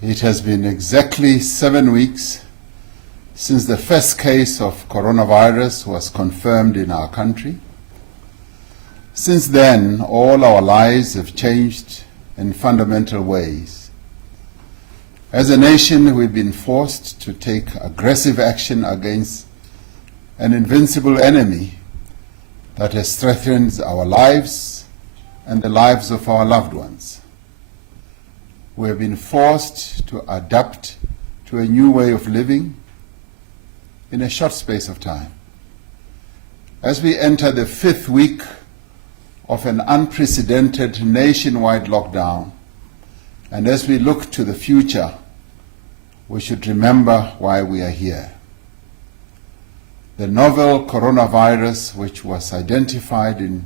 It has been exactly 7 weeks since the first case of coronavirus was confirmed in our country. Since then, all our lives have changed in fundamental ways. As a nation, we've been forced to take aggressive action against an invincible enemy that has threatened our lives and the lives of our loved ones. We have been forced to adapt to a new way of living in a short space of time. As we enter the 5th week of an unprecedented nationwide lockdown, and as we look to the future, we should remember why we are here. The novel coronavirus, which was identified in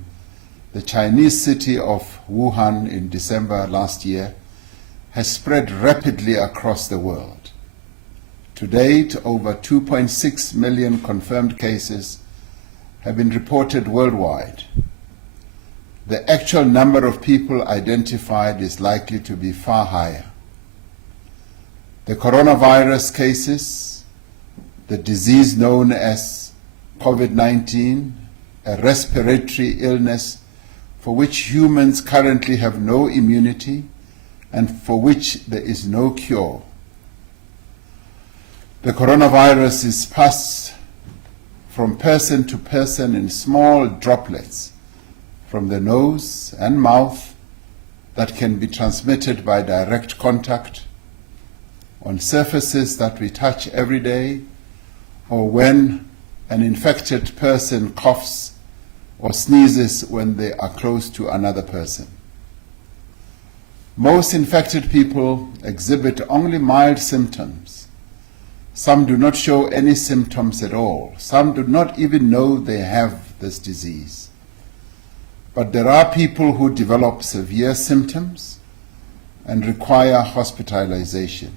the Chinese city of Wuhan in December last year, has spread rapidly across the world. To date, over 2.6 million confirmed cases have been reported worldwide. The actual number of people identified is likely to be far higher. The coronavirus cases, the disease known as Covid-19, a respiratory illness for which humans currently have no immunity and for which there is no cure. The coronavirus is passed from person to person in small droplets from the nose and mouth that can be transmitted by direct contact, on surfaces that we touch every day, or when an infected person coughs or sneezes when they are close to another person. Most infected people exhibit only mild symptoms. Some do not show any symptoms at all. Some do not even know they have this disease. But there are people who develop severe symptoms and require hospitalization.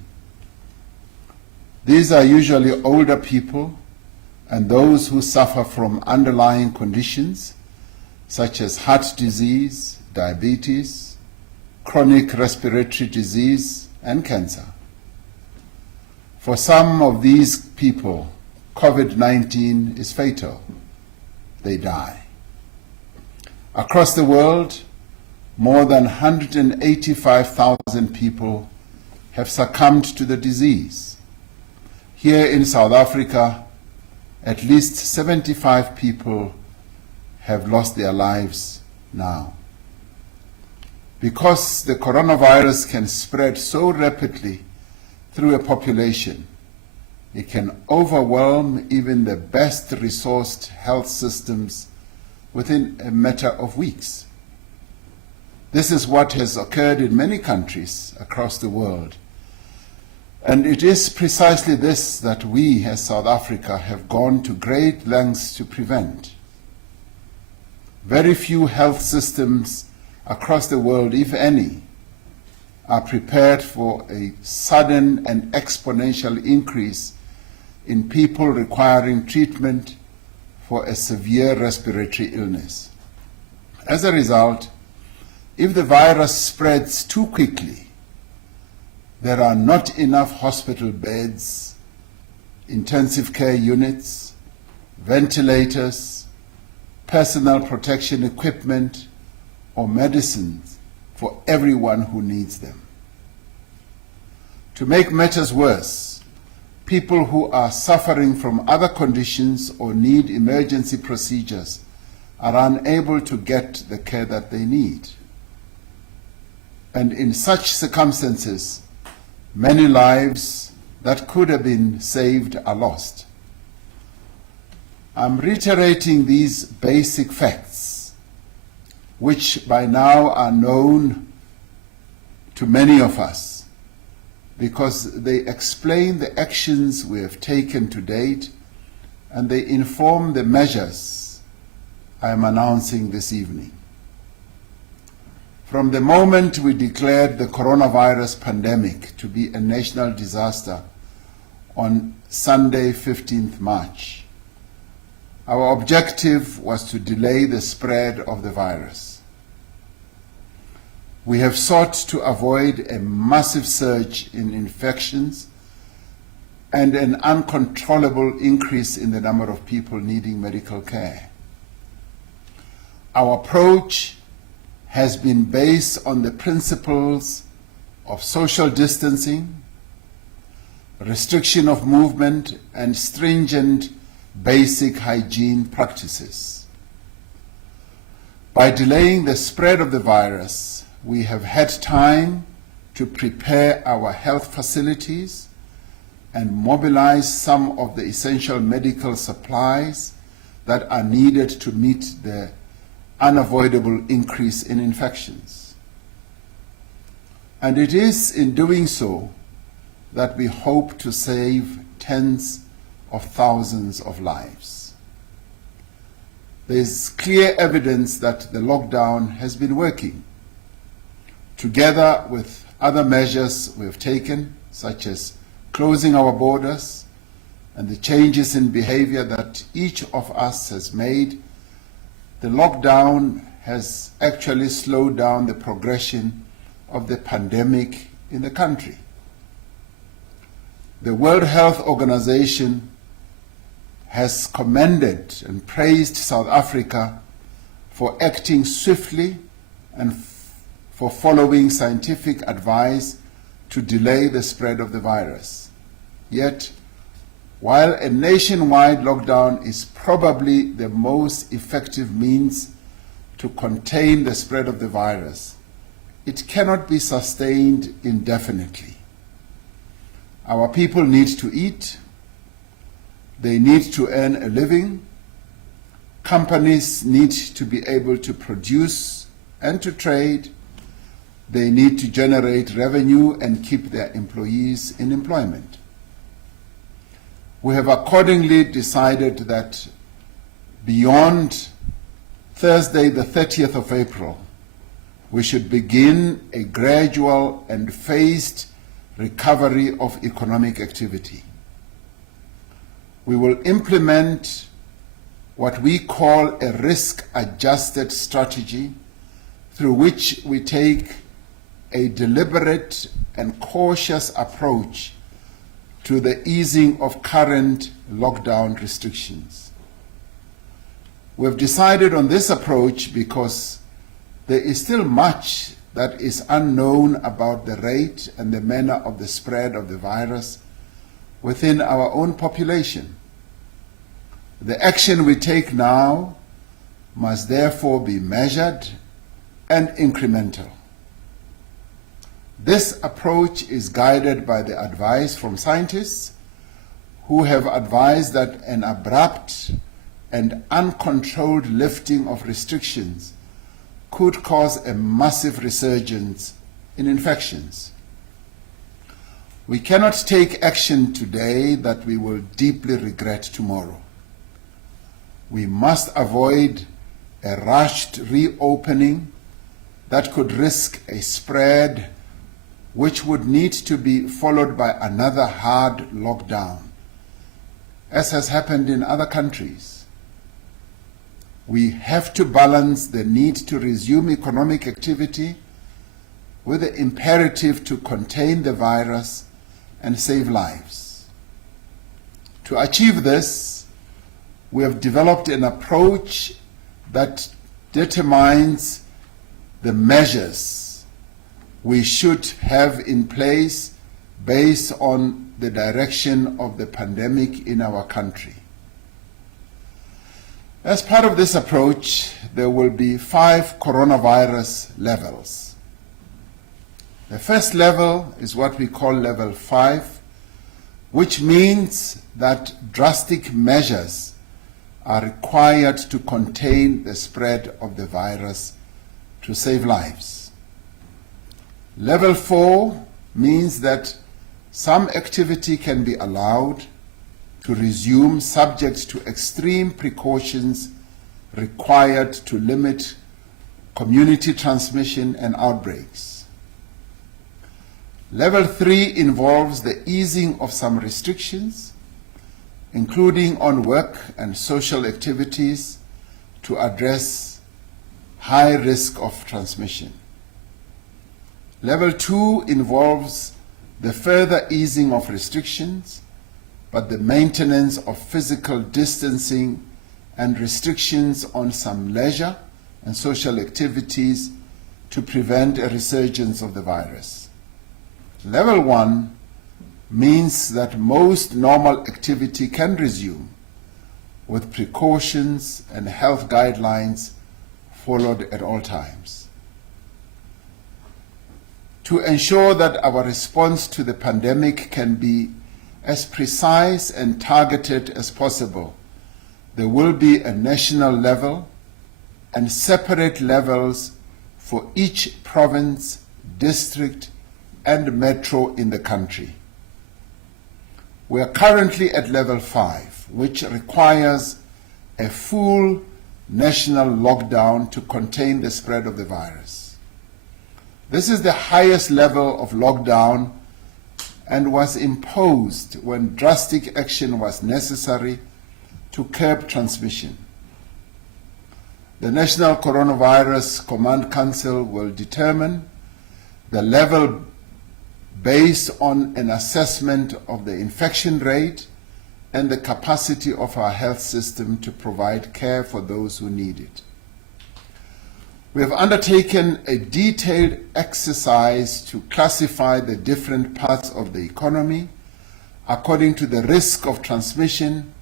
These are usually older people and those who suffer from underlying conditions such as heart disease, diabetes, chronic respiratory disease, and cancer. For some of these people, COVID-19 is fatal. They die. Across the world, more than 185,000 people have succumbed to the disease. Here in South Africa, at least 75 people have lost their lives now. Because the coronavirus can spread so rapidly through a population, it can overwhelm even the best resourced health systems within a matter of weeks. This is what has occurred in many countries across the world. And it is precisely this that we as South Africa have gone to great lengths to prevent. Very few health systems across the world, if any, are prepared for a sudden and exponential increase in people requiring treatment for a severe respiratory illness. As a result, if the virus spreads too quickly, there are not enough hospital beds, intensive care units, ventilators, personal protection equipment, or medicines for everyone who needs them. To make matters worse, people who are suffering from other conditions or need emergency procedures are unable to get the care that they need. And in such circumstances, many lives that could have been saved are lost. I'm reiterating these basic facts, which by now are known to many of us, because they explain the actions we have taken to date and they inform the measures I am announcing this evening. From the moment we declared the coronavirus pandemic to be a national disaster on Sunday, 15th March, our objective was to delay the spread of the virus. we have sought to avoid a massive surge in infections and an uncontrollable increase in the number of people needing medical care. Our approach has been based on the principles of social distancing, restriction of movement, and stringent basic hygiene practices. By delaying the spread of the virus, we have had time to prepare our health facilities and mobilize some of the essential medical supplies that are needed to meet the unavoidable increase in infections. And it is in doing so that we hope to save tens of thousands of lives. There is clear evidence that the lockdown has been working. Together with other measures we have taken, such as closing our borders and the changes in behavior that each of us has made, the lockdown has actually slowed down the progression of the pandemic in the country. The World Health Organization has commended and praised South Africa for acting swiftly and for following scientific advice to delay the spread of the virus. Yet, while a nationwide lockdown is probably the most effective means to contain the spread of the virus, it cannot be sustained indefinitely. Our people need to eat, they need to earn a living, companies need to be able to produce and to trade, they need to generate revenue and keep their employees in employment. We have accordingly decided that beyond Thursday, the 30th of April, we should begin a gradual and phased recovery of economic activity. We will implement what we call a risk-adjusted strategy through which we take a deliberate and cautious approach to the easing of current lockdown restrictions. We have decided on this approach because there is still much that is unknown about the rate and the manner of the spread of the virus within our own population. The action we take now must therefore be measured and incremental. This approach is guided by the advice from scientists who have advised that an abrupt and uncontrolled lifting of restrictions could cause a massive resurgence in infections. We cannot take action today that we will deeply regret tomorrow. We must avoid a rushed reopening that could risk a spread which would need to be followed by another hard lockdown, as has happened in other countries. We have to balance the need to resume economic activity with the imperative to contain the virus and save lives. To achieve this, we have developed an approach that determines the measures we should have in place based on the direction of the pandemic in our country. As part of this approach, there will be 5 coronavirus levels. The first level is what we call level 5, which means that drastic measures are required to contain the spread of the virus to save lives. Level 4 means that some activity can be allowed to resume subject to extreme precautions required to limit community transmission and outbreaks. Level 3 involves the easing of some restrictions, including on work and social activities, to address high risk of transmission. Level 2 involves the further easing of restrictions, but the maintenance of physical distancing and restrictions on some leisure and social activities to prevent a resurgence of the virus. Level 1 means that most normal activity can resume with precautions and health guidelines followed at all times. To ensure that our response to the pandemic can be as precise and targeted as possible, there will be a national level and separate levels for each province, district, and metro in the country. We are currently at level 5, which requires a full national lockdown to contain the spread of the virus. This is the highest level of lockdown and was imposed when drastic action was necessary to curb transmission. The National Coronavirus Command Council will determine the level based on an assessment of the infection rate and the capacity of our health system to provide care for those who need it. We have undertaken a detailed exercise to classify the different parts of the economy according to the risk of transmission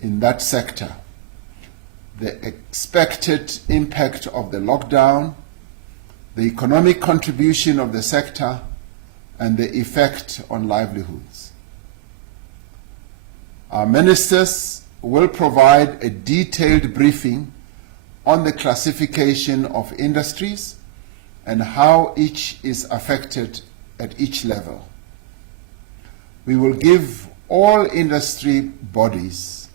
in that sector, the expected impact of the lockdown, the economic contribution of the sector, and the effect on livelihoods. Our ministers will provide a detailed briefing on the classification of industries and how each is affected at each level. We will give all industry bodies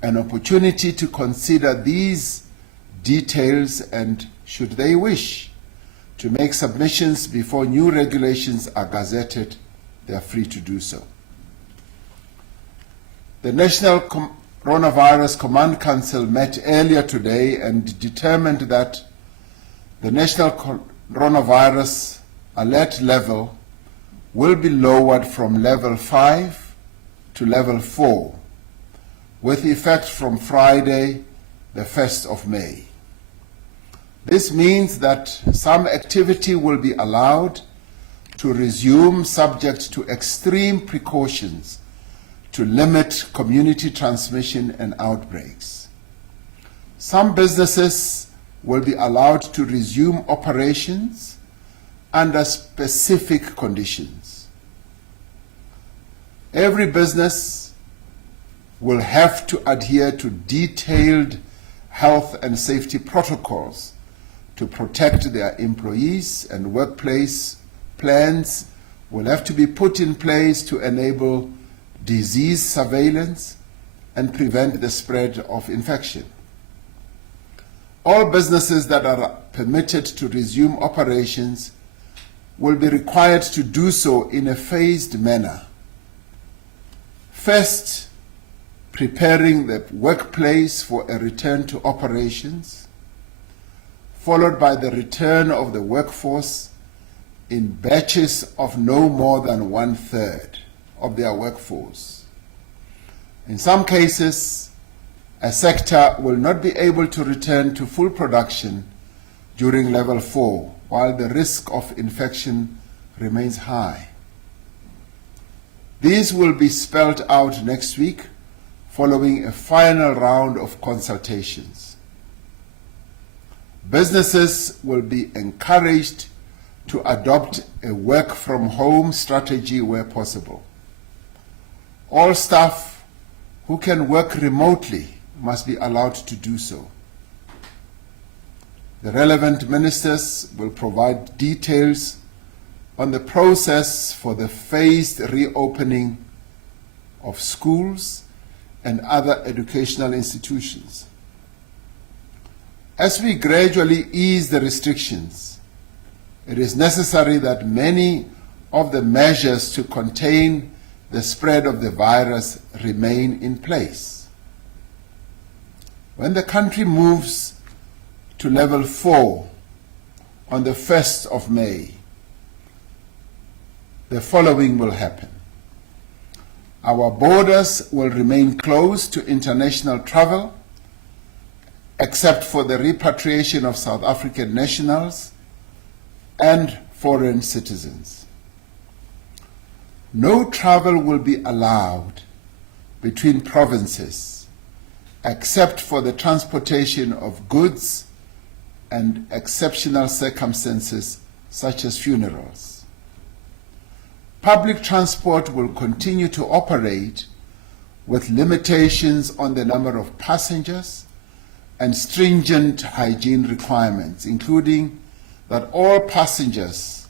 an opportunity to consider these details and, should they wish, to make submissions before new regulations are gazetted, they are free to do so. The National Coronavirus Command Council met earlier today and determined that the National Coronavirus Alert level will be lowered from level 5 to level 4, with effect from Friday, the 1st of May. This means that some activity will be allowed to resume subject to extreme precautions to limit community transmission and outbreaks. Some businesses will be allowed to resume operations under specific conditions. Every business will have to adhere to detailed health and safety protocols to protect their employees, and workplace plans will have to be put in place to enable disease surveillance and prevent the spread of infection. All businesses that are permitted to resume operations will be required to do so in a phased manner. First, preparing the workplace for a return to operations, followed by the return of the workforce in batches of no more than 1/3 of their workforce. In some cases, a sector will not be able to return to full production during level 4, while the risk of infection remains high. These will be spelled out next week following a final round of consultations. Businesses will be encouraged to adopt a work-from-home strategy where possible. All staff who can work remotely must be allowed to do so. The relevant ministers will provide details on the process for the phased reopening of schools and other educational institutions. As we gradually ease the restrictions, it is necessary that many of the measures to contain the spread of the virus remain in place. When the country moves to level 4 on the 1st of May, the following will happen. Our borders will remain closed to international travel, except for the repatriation of South African nationals and foreign citizens. No travel will be allowed between provinces, except for the transportation of goods and exceptional circumstances such as funerals. Public transport will continue to operate with limitations on the number of passengers and stringent hygiene requirements, including that all passengers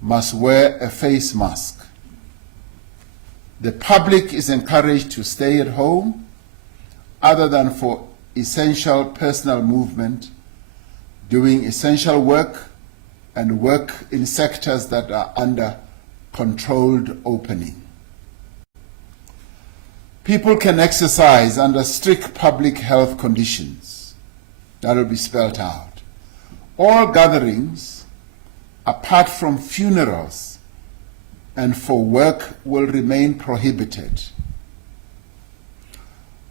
must wear a face mask. The public is encouraged to stay at home other than for essential personal movement, doing essential work, and work in sectors that are under controlled opening. People can exercise under strict public health conditions. That will be spelled out. All gatherings, apart from funerals and for work, will remain prohibited.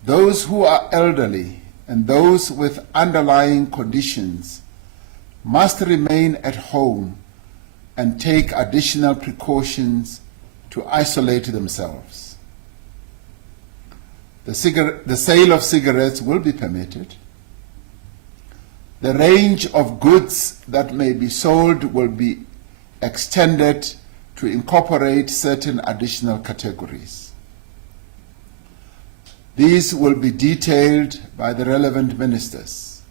Those who are elderly and those with underlying conditions must remain at home and take additional precautions to isolate themselves. The sale of cigarettes will be permitted. The range of goods that may be sold will be extended to incorporate certain additional categories. These will be detailed by the relevant ministers.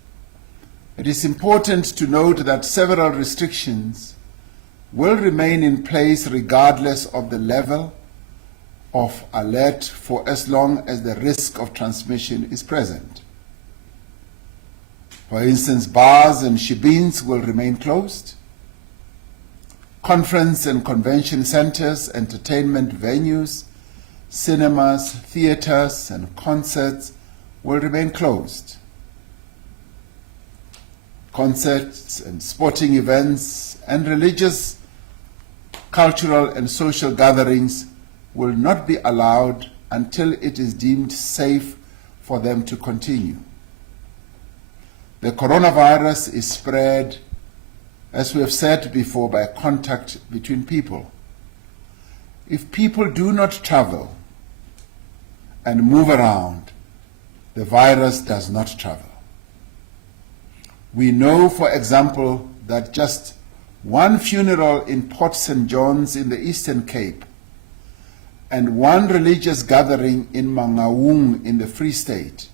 It is important to note that several restrictions will remain in place regardless of the level of alert for as long as the risk of transmission is present. For instance, bars and shebeens will remain closed. Conference and convention centers, entertainment venues, cinemas, theaters, and concerts will remain closed. Concerts and sporting events and religious, cultural, and social gatherings will not be allowed until it is deemed safe for them to continue. The coronavirus is spread, as we have said before, by contact between people. If people do not travel and move around, the virus does not travel. We know, for example, that just one funeral in Port St. John's in the Eastern Cape and one religious gathering in Mangaung in the Free State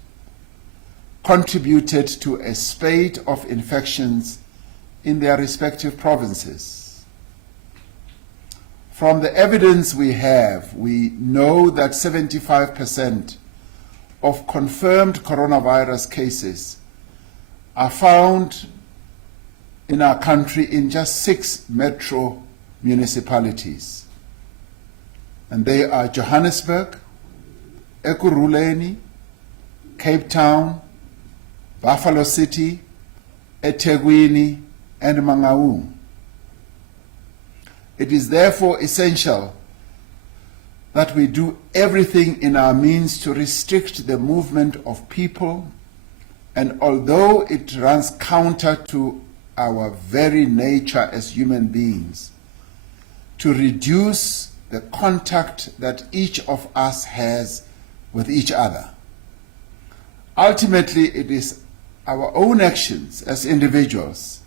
contributed to a spate of infections in their respective provinces. From the evidence we have, we know that 75% of confirmed coronavirus cases are found in our country in just 6 metro municipalities. And they are Johannesburg, Ekurhuleni, Cape Town, Buffalo City, eThekwini, and Mangaung. It is therefore essential that we do everything in our means to restrict the movement of people, and although it runs counter to our very nature as human beings, to reduce the contact that each of us has with each other. Ultimately, it is our own actions as individuals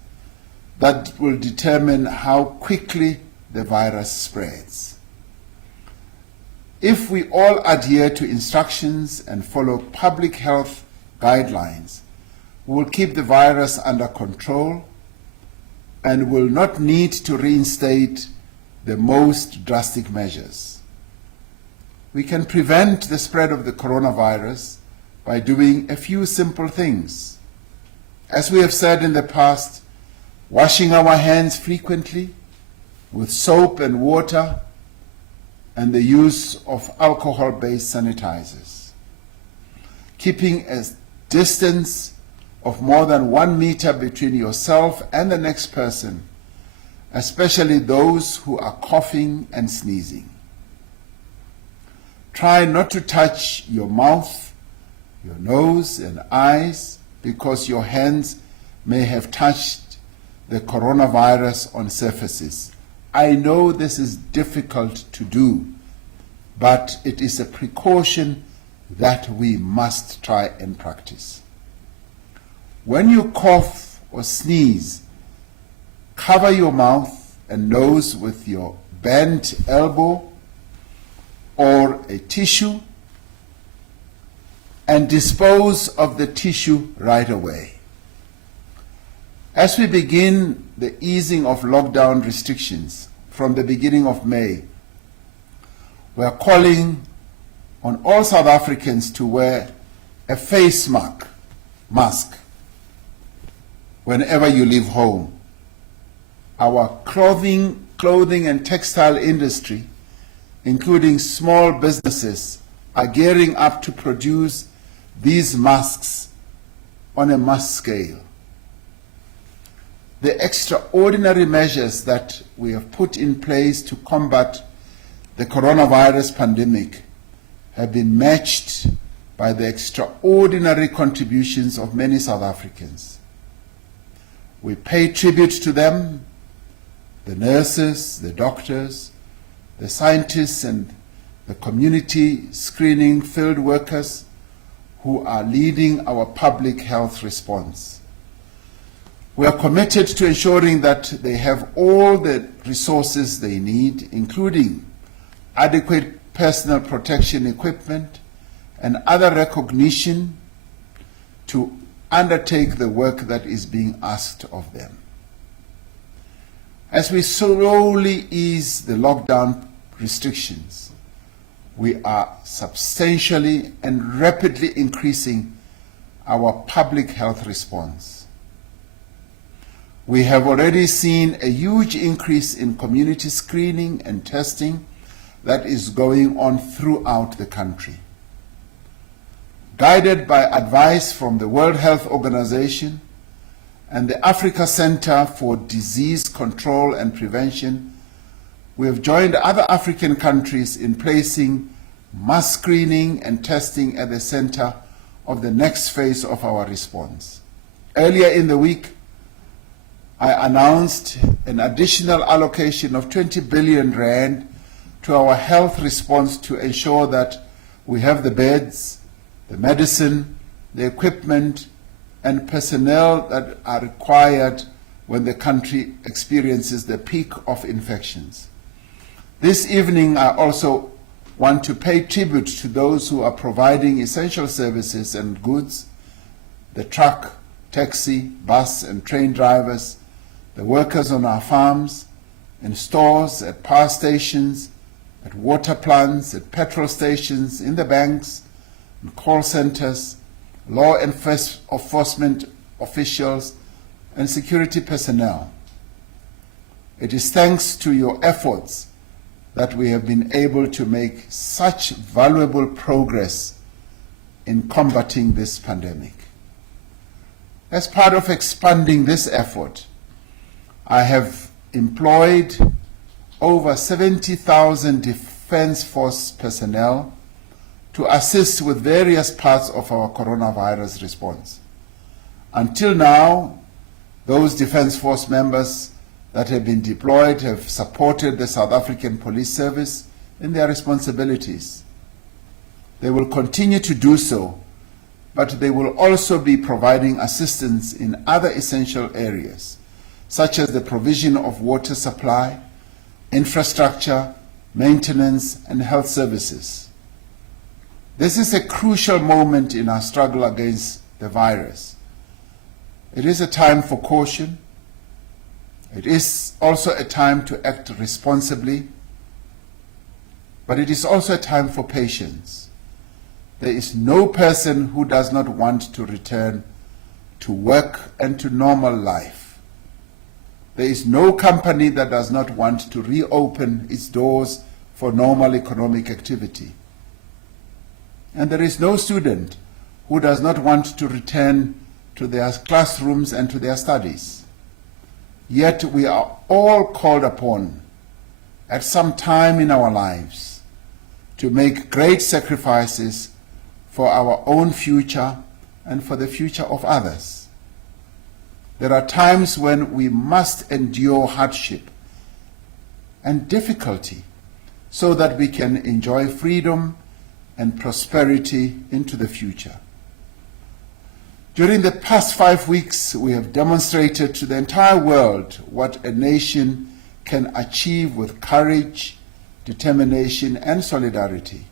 that will determine how quickly the virus spreads. If we all adhere to instructions and follow public health guidelines, we will keep the virus under control and will not need to reinstate the most drastic measures. We can prevent the spread of the coronavirus by doing a few simple things. As we have said in the past, washing our hands frequently with soap and water and the use of alcohol-based sanitizers. Keeping a distance of more than 1 meter between yourself and the next person, especially those who are coughing and sneezing. Try not to touch your mouth, your nose and eyes, because your hands may have touched the coronavirus on surfaces. I know this is difficult to do, but it is a precaution that we must try and practice. When you cough or sneeze, cover your mouth and nose with your bent elbow or a tissue and dispose of the tissue right away. As we begin the easing of lockdown restrictions from the beginning of May, we are calling on all South Africans to wear a face mask whenever you leave home. Our clothing and textile industry, including small businesses, are gearing up to produce these masks on a mass scale. The extraordinary measures that we have put in place to combat the coronavirus pandemic have been matched by the extraordinary contributions of many South Africans. We pay tribute to them, the nurses, the doctors, the scientists, and the community screening field workers who are leading our public health response. We are committed to ensuring that they have all the resources they need, including adequate personal protection equipment and other recognition to undertake the work that is being asked of them. As we slowly ease the lockdown restrictions, we are substantially and rapidly increasing our public health response. We have already seen a huge increase in community screening and testing that is going on throughout the country. Guided by advice from the World Health Organization and the Africa Center for Disease Control and Prevention, we have joined other African countries in placing mass screening and testing at the center of the next phase of our response. Earlier in the week, I announced an additional allocation of 20 billion rand to our health response to ensure that we have the beds, the medicine, the equipment, and personnel that are required when the country experiences the peak of infections. This evening, I also want to pay tribute to those who are providing essential services and goods, the truck, taxi, bus, and train drivers, the workers on our farms, in stores, at power stations, at water plants, at petrol stations, in the banks, in call centers, law enforcement officials, and security personnel. It is thanks to your efforts that we have been able to make such valuable progress in combating this pandemic. As part of expanding this effort, I have employed over 70,000 Defense Force personnel to assist with various parts of our coronavirus response. Until now, those Defense Force members that have been deployed have supported the South African Police Service in their responsibilities. They will continue to do so, but they will also be providing assistance in other essential areas, such as the provision of water supply, infrastructure, maintenance, and health services. This is a crucial moment in our struggle against the virus. It is a time for caution. It is also a time to act responsibly, but it is also a time for patience. There is no person who does not want to return to work and to normal life. There is no company that does not want to reopen its doors for normal economic activity. And there is no student who does not want to return to their classrooms and to their studies. Yet we are all called upon at some time in our lives to make great sacrifices for our own future and for the future of others. There are times when we must endure hardship and difficulty so that we can enjoy freedom and prosperity into the future. During the past 5 weeks, we have demonstrated to the entire world what a nation can achieve with courage, determination, and solidarity.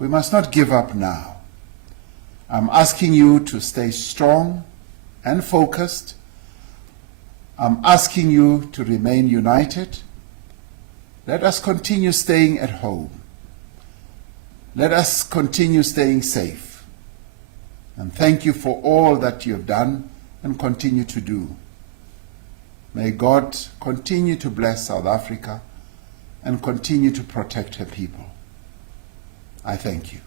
We must not give up now. I'm asking you to stay strong and focused. I'm asking you to remain united. Let us continue staying at home. Let us continue staying safe. And thank you for all that you have done and continue to do. May God continue to bless South Africa and continue to protect her people. I thank you.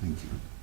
Thank you.